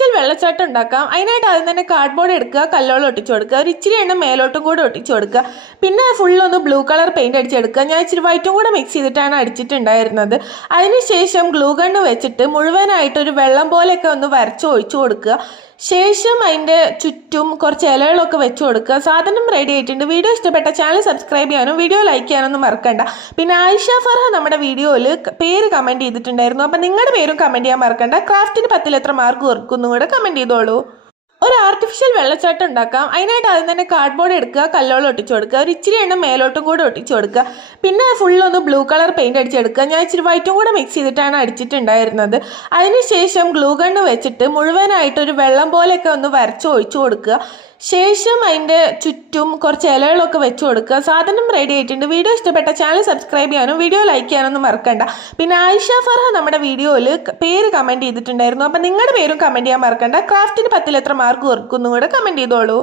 Artificial വെള്ളച്ചാട്ടം ഉണ്ടാക്കാം. അതിനായിട്ട് ആദ്യം തന്നെ കാർഡ്ബോർഡ് എടുക്കുക, കല്ലോളം ഒട്ടിച്ചു കൊടുക്കുക, ഒരു ഇച്ചിരി എണ്ണം മേലോട്ടും കൂടെ ഒട്ടിച്ചു കൊടുക്കുക. പിന്നെ ഫുള്ളൊന്ന് ബ്ലൂ കളർ പെയിന്റ് അടിച്ചെടുക്കുക. ഞാൻ ഇച്ചിരി വൈറ്റും കൂടെ മിക്സ് ചെയ്തിട്ടാണ് അടിച്ചിട്ടുണ്ടായിരുന്നത്. അതിനുശേഷം ഗ്ലൂ ഗണ്ണ് വെച്ചിട്ട് മുഴുവനായിട്ടൊരു വെള്ളം പോലെയൊക്കെ ഒന്ന് വരച്ച് ഒഴിച്ചു കൊടുക്കുക. ശേഷം അതിൻ്റെ ചുറ്റും കുറച്ച് ഇലകളൊക്കെ വെച്ച് കൊടുക്കുക. സാധനം റെഡി ആയിട്ടുണ്ട്. വീഡിയോ ഇഷ്ടപ്പെട്ട ചാനൽ സബ്സ്ക്രൈബ് ചെയ്യാനും വീഡിയോ ലൈക്ക് ചെയ്യാനൊന്നും മറക്കണ്ട. പിന്നെ ആയിഷ ഫർഹ നമ്മുടെ വീഡിയോയിൽ പേര് കമൻറ്റ് ചെയ്തിട്ടുണ്ടായിരുന്നു. അപ്പം നിങ്ങളുടെ പേരും കമൻറ്റ് ചെയ്യാൻ മറക്കണ്ട. ക്രാഫ്റ്റിന് 10ൽ എത്ര മാർക്ക് കൊടുക്കുന്നു കൂടെ കമൻറ്റ് ചെയ്തോളൂ. ഒരു ആർട്ടിഫിഷ്യൽ വെള്ളച്ചാട്ടം ഉണ്ടാക്കാം. അതിനായിട്ട് ആദ്യം തന്നെ കാർഡ്ബോർഡ് എടുക്കുക, കല്ലോളം ഒട്ടിച്ചു കൊടുക്കുക, ഒരു ഇച്ചിരി എണ്ണം മേലോട്ടും കൂടെ ഒട്ടിച്ചു കൊടുക്കുക. പിന്നെ ഫുള്ളൊന്ന് ബ്ലൂ കളർ പെയിന്റ് അടിച്ചെടുക്കുക. ഞാൻ ഇച്ചിരി വൈറ്റും കൂടെ മിക്സ് ചെയ്തിട്ടാണ് അടിച്ചിട്ടുണ്ടായിരുന്നത്. അതിനുശേഷം ഗ്ലൂ ഗണ്ണ് വെച്ചിട്ട് മുഴുവനായിട്ടൊരു വെള്ളം പോലെയൊക്കെ ഒന്ന് വരച്ച് ഒഴിച്ചു കൊടുക്കുക. ശേഷം അതിൻ്റെ ചുറ്റും കുറച്ച് ഇലകളൊക്കെ വെച്ച് കൊടുക്കുക. സാധനം റെഡി ആയിട്ടുണ്ട്. വീഡിയോ ഇഷ്ടപ്പെട്ട ചാനൽ സബ്സ്ക്രൈബ് ചെയ്യാനും വീഡിയോ ലൈക്ക് ചെയ്യാനൊന്നും മറക്കണ്ട. പിന്നെ ആയിഷ ഫർഹ നമ്മുടെ വീഡിയോയിൽ പേര് കമൻറ്റ് ചെയ്തിട്ടുണ്ടായിരുന്നു. അപ്പം നിങ്ങളുടെ പേരും കമൻറ്റ് ചെയ്യാൻ മറക്കണ്ട. ക്രാഫ്റ്റിന് 10ൽ എത്ര മാർക്ക് കൊടുക്കുന്നു കൂടെ കമൻറ്റ് ചെയ്തോളൂ.